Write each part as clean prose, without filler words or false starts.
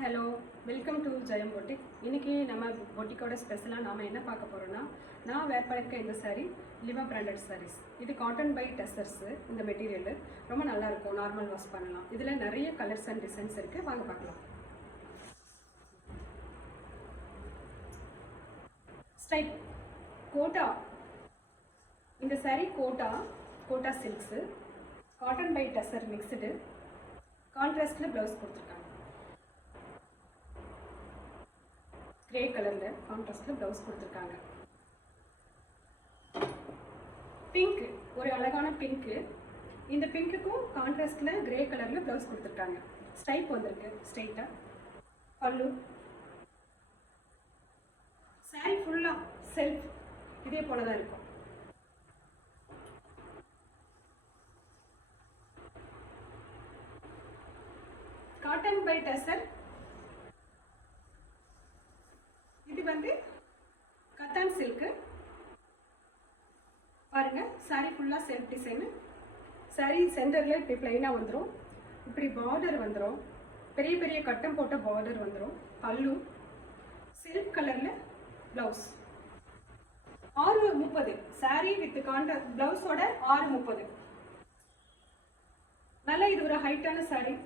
Hi hello welcome to Jayam boutique. இன்றைக்கி நம்ம பொட்டிக்கோட ஸ்பெஷலாக நாம் என்ன பார்க்க போகிறோன்னா, நான் வேர் பண்ணியிருக்க இந்த சாரீ லிவா பிராண்டட் சாரீஸ். இது காட்டன் பை டெசர்ஸு. இந்த மெட்டீரியல் ரொம்ப நல்லாயிருக்கும், நார்மல் வாஷ் பண்ணலாம். இதில் நிறைய கலர்ஸ் அண்ட் டிசைன்ஸ் இருக்குது, வாங்க பார்க்கலாம். ஸ்டைப் கோட்டா. இந்த sari Kota silks, cotton by tussar mixed, கான்ட்ராஸ்டில் ப்ளவுஸ் கொடுத்துருக்காங்க. கிரே கலரில் கான்ட்ராஸ்டில் ப்ளவுஸ் கொடுத்துருக்காங்க. பிங்க், ஒரு அழகான பிங்க்கு. இந்த பிங்க்குக்கும் கான்ட்ராஸ்டில் கிரே கலரில் ப்ளவுஸ் கொடுத்துருக்காங்க. ஸ்டைப் வந்திருக்கு ஸ்ட்ரைட்டாக. பல்லு. சாரி ஃபுல்லாக செல்ஃப் இதே போல தான் இருக்கும். Cotton by tussar. இது வந்து கத்தான் சில்க்கு. பாருங்க, சாரி ஃபுல்லாக செல்ஃப் டிசைனு. சாரி சென்டரில் இப்படி பிளைனாக வந்துடும், இப்படி பார்டர் வந்துடும், பெரிய பெரிய கட்டம் போட்ட பார்டர் வந்துடும். பல்லு சில்க் கலரில் ப்ளவுஸ். 6:30 சாரி வித் கான்ட்ராஸ்ட் ப்ளவுஸோட 6:30. நல்லா இது ஒரு ஹைட்டான சாரி.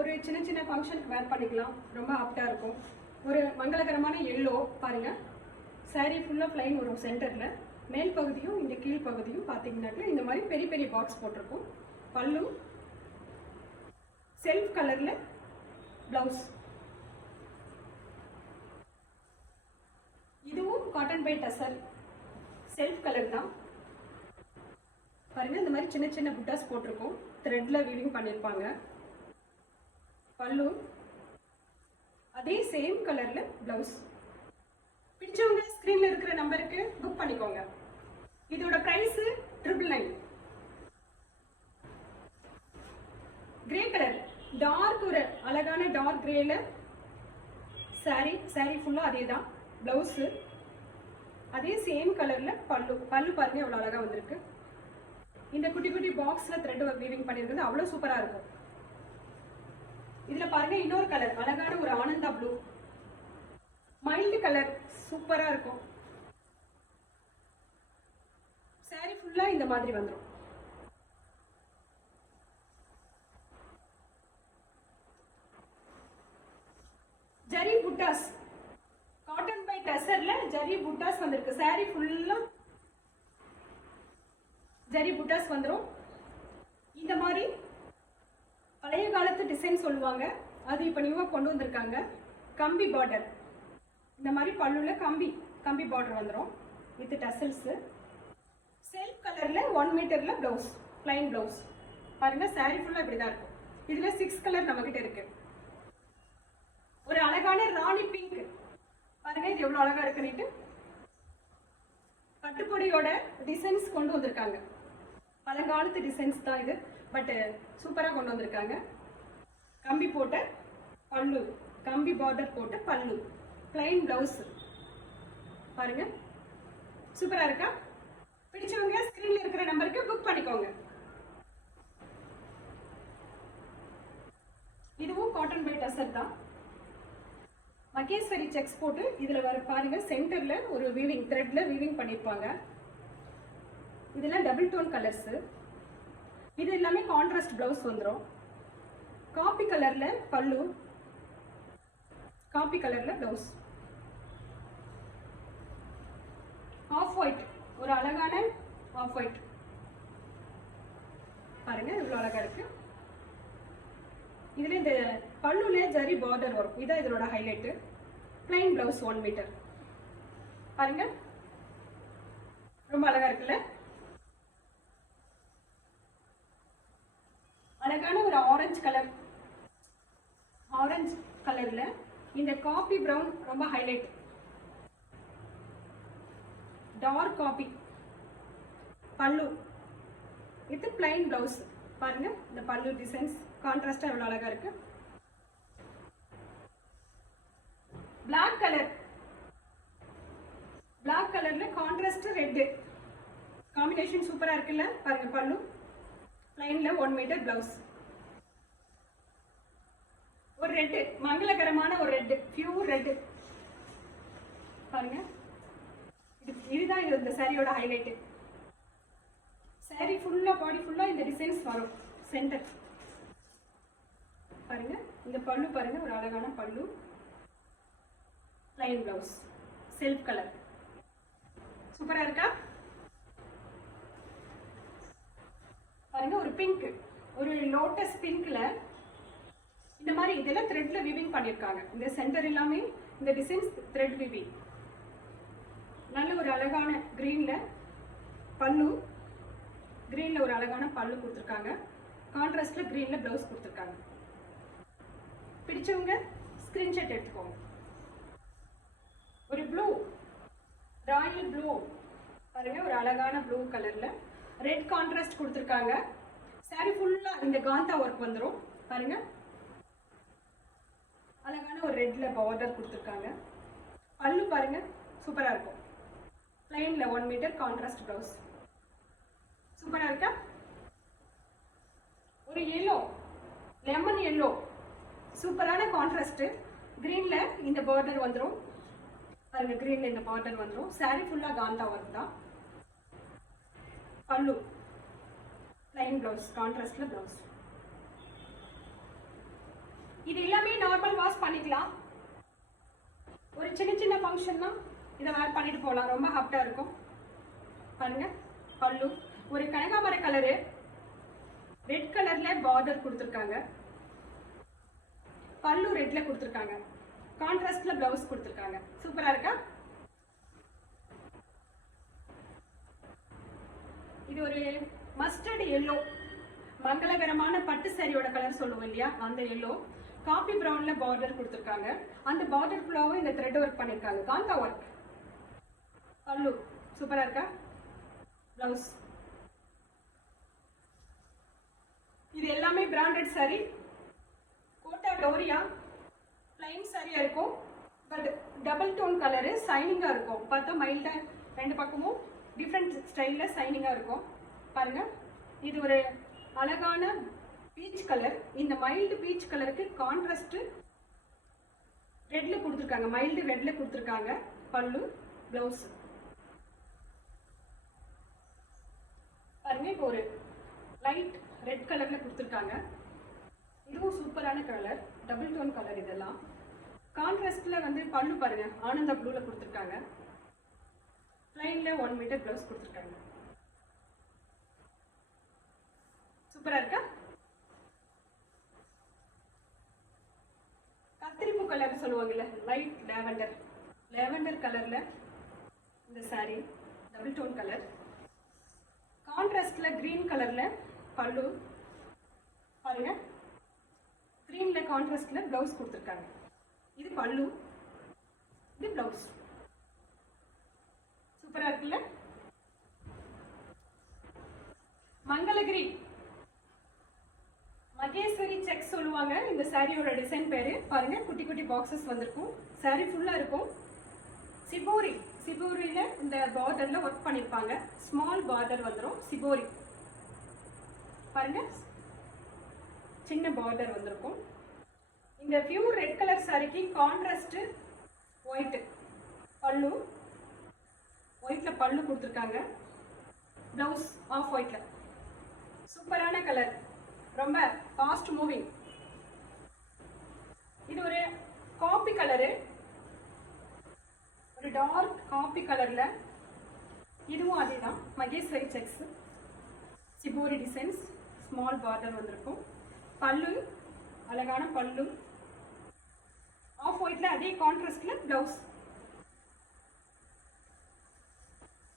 ஒரு சின்ன சின்ன ஃபங்க்ஷனுக்கு வேர் பண்ணிக்கலாம், ரொம்ப ஆப்டாக இருக்கும். ஒரு மங்களகரமான எல்லோ. பாருங்கள், சாரீ ஃபுல்லாக ப்ளைன் வரும். சென்டரில் மேல் பகுதியும் இந்த கீழ் பகுதியும் பார்த்தீங்கன்னாக்க இந்த மாதிரி பெரிய பெரிய பாக்ஸ் போட்டிருக்கும். பல்லு செல்ஃப் கலரில் ப்ளவுஸ். இதுவும் cotton by tussar self colour தான். பாருங்கள், இந்த மாதிரி சின்ன சின்ன புட்டாஸ் போட்டிருக்கும், த்ரெட்டில் வீவிங் பண்ணியிருப்பாங்க. பல்லு அதே சேம் கலர்ல ப்ளவுஸ். பிடிச்சவங்க ஸ்கிரீன்ல இருக்கிற நம்பருக்கு புக் பண்ணிக்கோங்க. இதோட பிரைஸ் 999. கிரே கலர், டார்க், ஒரு அழகான டார்க் கிரேல சாரி ஃபுல்லா அதே தான். பிளவுஸ் அதே சேம் கலர்ல பல்லு. பல்லு பாருங்க எவ்வளவு அழகா வந்திருக்கு. இந்த குட்டி குட்டி பாக்ஸ்ல த்ரெட் வீவிங் பண்ணிருக்கிறது அவ்வளவு சூப்பரா இருக்கும். இதுல பாருங்க, இன்னொரு கலர் அழகான ஒரு ஆனந்தா ப்ளூ, மைல்டு கலர், சூப்பரா இருக்கும். சாரி ஃபுல்லா இந்த மாதிரி வந்துடும். ஜரி புட்டாஸ், காட்டன் பை டெசர்ல ஜரி புட்டாஸ் வந்திருக்கு. சாரி ஃபுல்லா ஜரி புட்டாஸ் வந்துடும். இந்த மாதிரி பழைய காலத்து டிசைன் சொல்லுவாங்க, அது இப்போ நியூவாக கொண்டு வந்திருக்காங்க. கம்பி பார்டர், இந்த மாதிரி பல்லுல கம்பி பார்டர் வந்துடும் வித் டசல்ஸு. செல்ஃப் கலரில் 1 மீட்டரில் ப்ளவுஸ், பிளைன் ப்ளவுஸ். பாருங்கள், சாரீ ஃபுல்லாக இப்படி தான் இருக்கும். இதில் 6 கலர் நம்மக்கிட்ட இருக்கு. ஒரு அழகான ராணி பிங்க். பாருங்கள், இது எவ்வளோ அழகாக இருக்குன்னுட்டு. பட்டுப்பொடியோட டிசைன்ஸ் கொண்டு வந்திருக்காங்க. பழங்காலத்து டிசைன்ஸ் தான் இது, பட் சூப்பராக கொண்டு வந்திருக்காங்க. கம்பி போட்ட பல்லு, கம்பி பார்டர் போட்ட பல்லு, பிளைன் பிளவுஸ். பாருங்க, சூப்பரா இருக்கா? பிடிச்சவங்க ஸ்கிரீன்ல இருக்கிற நம்பருக்கு புக் பண்ணிக்கோங்க. இதுவும் காட்டன் பை டெசர் தான். மகேஸ்வரி செக்ஸ் போட்டு இதுல வர பாருங்க, சென்டர்ல ஒரு வீவிங் த்ரெட்ல வீவிங் பண்ணிருப்பாங்க. இதெல்லாம் டபுள் டோன் கலர்ஸ். இது எல்லாமே கான்ட்ராஸ்ட் ப்ளவுஸ் வந்துடும். காப்பி கலர்ல பல்லு, காப்பி கலர்ல ப்ளவுஸ். ஆஃப் ஒயிட், ஒரு அழகான ஆஃப் ஒயிட். பாருங்க இவ்வளவு அழகா இருக்கு. இதுல இந்த பல்லுல ஜரி பார்டர் வரும், இதான் இதோட ஹைலைட். Plain blouse 1 metre. பாருங்க, ரொம்ப அழகா இருக்குல்ல? அழகான ஒரு ஆரஞ்சு கலர், ஆரஞ்சு கலர்ல இந்த காபி பிரவுன் ரொம்ப ஹைலைட். டார்க் காபி பல்லு வித் பிளைன் பிளவுஸ். பாருங்க, இந்த பல்லு டிசைன்ஸ் கான்ட்ராஸ்டா எவ்வளவு அழகா இருக்கு. பிளாக் கலர், பிளாக் கலர்ல கான்ட்ராஸ்ட் ரெட் காம்பினேஷன் சூப்பரா இருக்குல்ல? பாருங்க, பல்லு பிளைன்ல 1 மீட்டர் பிளவுஸ். ரெட்டு, மங்களகரமான ஒரு ரெட்டு, பியூர் ரெட்டு பாருங்க. இதுதான் இந்த சாரியோட ஹைலைட். சாரி ஃபுல்லா, பாடி ஃபுல்லா இந்த டிசைன்ஸ் வரும். சென்டர் பாருங்க. இந்த பல்லு பாருங்க, ஒரு அழகான பல்லு. ப்ளைன் பிளவுஸ், செல்ஃப் கலர், சூப்பரா இருக்கா பாருங்க. ஒரு பிங்க், ஒரு லோட்டஸ் பிங்க்ல இந்த மாதிரி இதெல்லாம் த்ரெட்ல வீவிங் பண்ணிருக்காங்க. இந்த சென்டர் எல்லாமே இந்த டிசைன்ஸ் த்ரெட் வீவிங். நல்ல ஒரு அழகான கிரீன்ல பல்லு, கிரீன்ல ஒரு அழகான பல்லு கொடுத்துருக்காங்க. கான்ட்ராஸ்ட்ல கிரீன்ல பிளவுஸ் கொடுத்துருக்காங்க. பிடிச்சவங்க ஸ்கிரீன்ஷாட் எடுத்துக்கோங்க. ஒரு ப்ளூ, ராயல் ப்ளூ பாருங்க, ஒரு அழகான ப்ளூ கலர்ல ரெட் கான்ட்ராஸ்ட் கொடுத்துருக்காங்க. சாரி ஃபுல்லா இந்த காந்தா ஒர்க் வந்துடும் பாருங்க. அழகான ஒரு ரெட்ல பார்டர் கொடுத்துருக்காங்க. பல்லு பாருங்க, சூப்பரா இருக்கும். பிளைன்ல 1 மீட்டர் கான்ட்ராஸ்ட் பிளவுஸ், சூப்பரா இருக்கா. ஒரு எல்லோ, லெமன் எல்லோ, சூப்பரான கான்ட்ராஸ்ட். கிரீன்ல இந்த பார்டர் வந்துடும் பாருங்க. கிரீன்ல இந்த பார்டர் வந்துடும். சாரி ஃபுல்லா காந்தா ஒர்க் தான். பல்லு பிளைன் பிளவுஸ், கான்ட்ராஸ்ட்ல பிளவுஸ். இது எல்லாமே நார்மல் வாஷ் பண்ணிக்கலாம். ஒரு சின்ன சின்ன ஃபங்க்ஷன்னா இதை வேர் பண்ணிட்டு போகலாம், ரொம்ப ஹாப்டா இருக்கும் பாருங்க. பல்லு ஒரு கனகாமர கலரு, ரெட் கலர்ல பார்டர் கொடுத்துருக்காங்க. பல்லு ரெட்ல கொடுத்துருக்காங்க. கான்ட்ராஸ்ட்ல பிளவுஸ் கொடுத்துருக்காங்க. சூப்பரா இருக்கா. இது ஒரு மஸ்டர்ட் எல்லோ, மங்களகரமான பட்டு சாரியோட கலர் சொல்லுவோம் இல்லையா, அந்த எல்லோ. காபி பிரவுன்ல பார்டர் கொடுத்துருக்காங்க. அந்த பார்டர் ஃபுல்லாவும் இந்த த்ரெட் ஒர்க் பண்ணிருக்காங்க, காந்தா ஒர்க். பல்லு சூப்பரா இருக்கா. பிளவுஸ். இது எல்லாமே பிராண்டட் சாரி. கோட்டா டோரியா பிளைன் சாரியா இருக்கும். பட் டபுள் டோன் கலரு, சைனிங்கா இருக்கும். பார்த்தா மைல்டா ரெண்டு பக்கமும் டிஃப்ரெண்ட் ஸ்டைல்ல சைனிங்கா இருக்கும் பாருங்க. இது ஒரு அழகான பீச் கலர். இந்த மைல்டு பீச் கலருக்கு கான்ட்ராஸ்ட் ரெட்ல கொடுத்துருக்காங்க, மைல்டு ரெட்ல கொடுத்துருக்காங்க. பல்லு, பிளவுஸ் பாருங்க. இப்போ ஒரு லைட் ரெட் கலர்ல கொடுத்துருக்காங்க. இதுவும் சூப்பரான கலர், டபுள் டோன் கலர். இதெல்லாம் கான்ட்ராஸ்ட்ல வந்து பல்லு பாருங்க, ஆனந்தா ப்ளூல கொடுத்துருக்காங்க. பிளைன்ல 1 மீட்டர் பிளவுஸ் கொடுத்துருக்காங்க. சூப்பரா இருக்கா. கத்திரிப்பூ கலர் சொல்லுவாங்கல்ல, லைட் லேவெண்டர், லேவெண்டர் கலர்ல இந்த சாரி, டபுள் டோன் கலர். கான்ட்ராஸ்ட்ல கிரீன் கலர்ல பல்லு பாருங்க. கிரீன்ல கான்ட்ராஸ்ட்ல பிளவுஸ் கொடுத்துருக்காங்க. இது பல்லு, இது பிளவுஸ். சூப்பரா இருக்குல்ல. மங்களகிரி மகேஸ்வரி செக் சொல்லுவாங்க இந்த சாரியோட டிசைன் பேரு பாருங்க. குட்டி குட்டி பாக்ஸஸ் வந்திருக்கும். சாரி ஃபுல்லா இருக்கும். சிபோரி, சிபோரியில இந்த பார்டர்ல ஒர்க் பண்ணிருப்பாங்க. ஸ்மால் பார்டர் வந்துடும். சிபோரி பாருங்க, சின்ன பார்டர் வந்திருக்கும். இந்த பியூர் ரெட் கலர் சாரிக்கு கான்ட்ராஸ்ட் ஒயிட் பல்லு, ஒயிட்ல பல்லு கொடுத்துருக்காங்க. பிளவுஸ் ஆஃப் ஒயிட்ல. சூப்பரான கலர், ரொம்ப ஃபாஸ்ட் மூவிங். இது ஒரு காபி கலரு, ஒரு டார்க் காபி கலர்ல. இதுவும் அதேதான், Maheshwari checks, shibori designs, small border வந்திருக்கும். பல்லு அழகான பல்லு, ஆஃப் ஒயிட்ல அதே கான்ட்ராஸ்ட்ல blouse.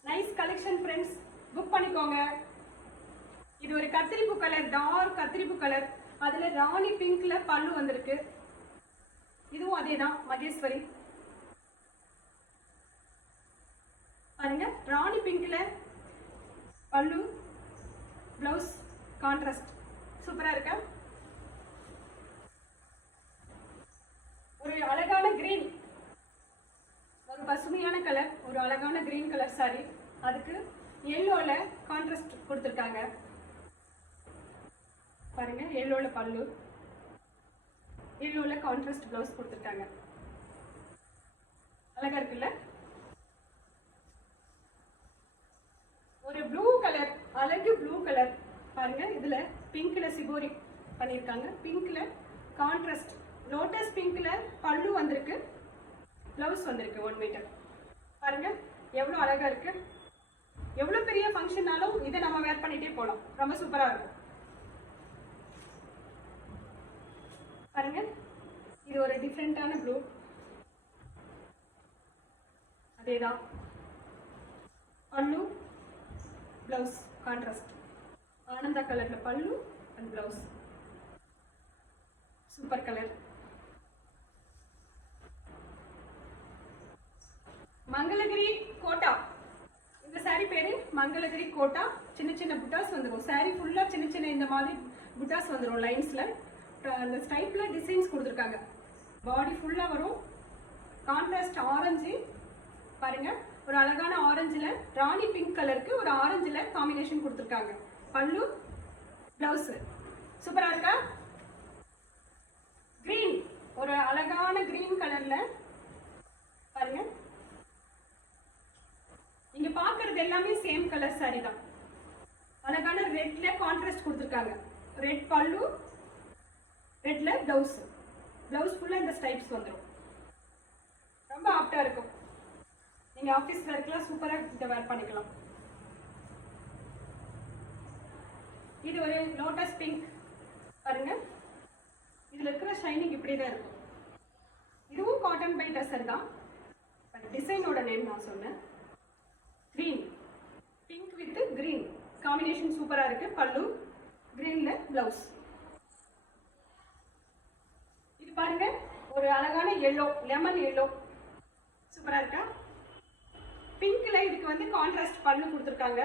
Nice collection friends, book பண்ணிக்கோங்க. இது ஒரு கத்திரிப்பூ கலர், டார்க் கத்திரிப்பூ கலர். அதுல ராணி பிங்க்ல பல்லு வந்திருக்கு. இதுவும் அதேதான், மகேஸ்வரி பாருங்க. ராணி பிங்க்ல பல்லு, பிளவுஸ் கான்ட்ராஸ்ட். சூப்பரா இருக்கா. ஒரு அழகான கிரீன், ஒரு பசுமையான கலர், ஒரு அழகான கிரீன் கலர் சாரி. அதுக்கு எல்லோல கான்ட்ராஸ்ட் கொடுத்துருக்காங்க பாருங்க. எல்லோல பல்லு, எல்லோல கான்ட்ராஸ்ட் ப்ளவுஸ் கொடுத்துருக்காங்க. அழகா இருக்குல்ல? ஒரு ப்ளூ கலர், அழகு ப்ளூ கலர் பாருங்க. இதுல பிங்க்ல சிபோரி பண்ணியிருக்காங்க. பிங்க்ல கான்ட்ராஸ்ட் லோட்டஸ் பிங்க்ல பல்லு வந்திருக்கு, ப்ளவுஸ் வந்திருக்கு 1 மீட்டர். பாருங்க எவ்வளவு அழகா இருக்கு. எவ்வளவு பெரிய ஃபங்க்ஷன்னாலும் இதை நம்ம வேர் பண்ணிட்டே போகலாம். ரொம்ப சூப்பரா இருக்கும். பாருங்க இது ஒரு டிஃப்ரெண்டான ப்ளூ. அதேதான் பல்லு பிளவுஸ் கான்ட்ராஸ்ட். ஆனந்தா கலர்ல pallu and blouse. Super colour. Mangalagiri Kota. இந்த சாரி பேரு மங்களகிரி கோட்டா. சின்ன சின்ன புட்டாஸ் வந்துடும். சாரி ஃபுல்லா சின்ன சின்ன இந்த மாதிரி புட்டாஸ் வந்துடும். லைன்ஸ்ல அந்த ஸ்டைப்ல டிசைன்ஸ் கொடுத்துருக்காங்க. பாடி ஃபுல்லா வரும். கான்ட்ராஸ்ட் ஆரஞ்சு பாருங்க. ஒரு அழகான ஆரஞ்சுல ராணி பிங்க் கலருக்கு ஒரு ஆரஞ்சுல காம்பினேஷன் கொடுத்துருக்காங்க. பல்லு பிளவுஸ் சூப்பரா இருக்கா? கிரீன், ஒரு அழகான கிரீன் கலர்ல பாருங்க. நீங்க பாக்குறது எல்லாமே சேம் கலர் சாரி தான். அழகான ரெட்ல கான்ட்ராஸ்ட் கொடுத்துருக்காங்க. ரெட் பல்லு, ரெட்ல பிளவுஸ். பிளவுஸ் ஃபுல்லா இந்த ஸ்டைப்ஸ் வந்துடும். ரொம்ப ஆப்டா இருக்கும். நீங்க ஆபீஸ் வேர்க்கெல்லாம் சூப்பரா இதை வேர் பண்ணிக்கலாம். இது ஒரு லோட்டஸ் பிங்க் பாருங்க. இதுல இருக்கிற ஷைனிங் இப்படிதான் இருக்கும். இதுவும் காட்டன் பை டசர் தான். டிசைனோட நேம் நான் சொன்னேன். Green, pink with green combination சூப்பரா இருக்கு. பல்லு கிரீன்ல பிளவுஸ். இது பாருங்க ஒரு அழகான எல்லோ, லெமன் எல்லோ சூப்பரா இருக்கா? பிங்க்ல இதுக்கு வந்து கான்ட்ராஸ்ட் பல்லு கொடுத்துருக்காங்க.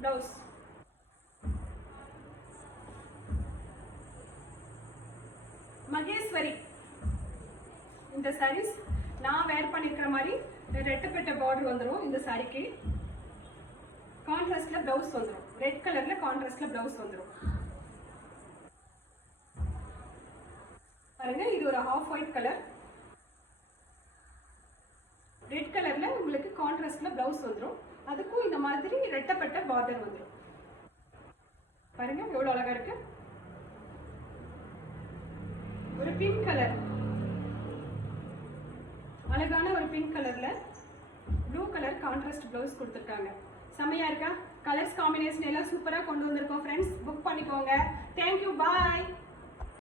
பிளவுஸ் மகேஸ்வரி. இந்த சாரீஸ் நான் வேர் பண்ணிருக்கிற மாதிரி ரெட்டப்பட்ட பார்டர் வந்துடும். இந்த சாரிக்கு கான்ட்ராஸ்ட்ல பிளவுஸ் வந்துடும். ரெட் கலர்ல கான்ட்ராஸ்ட்ல பிளவுஸ் வந்துடும். பாருங்க இது ஒரு ஆஃப் ஒயிட் கலர். ரெட் கலர்ல உங்களுக்கு கான்ட்ராஸ்ட்ல பிளவுஸ் வந்துடும். அதுக்கும் இந்த மாதிரி ரெட்டப்பட்ட பார்டர் வந்துடும். பாருங்க எவ்வளவு அழகா இருக்கு. ஒரு பிங்க் கலர், அழகான ஒரு பிங்க் கலர்ல ப்ளூ கலர் கான்ட்ராஸ்ட் பிளவுஸ் கொடுத்துருக்காங்க. செம்மையா இருக்கா? கலர்ஸ் காம்பினேஷன் எல்லாம் சூப்பரா கொண்டு வந்திருக்கோம் ஃப்ரெண்ட்ஸ். புக் பண்ணிக்கோங்க. தேங்க்யூ, பாய்.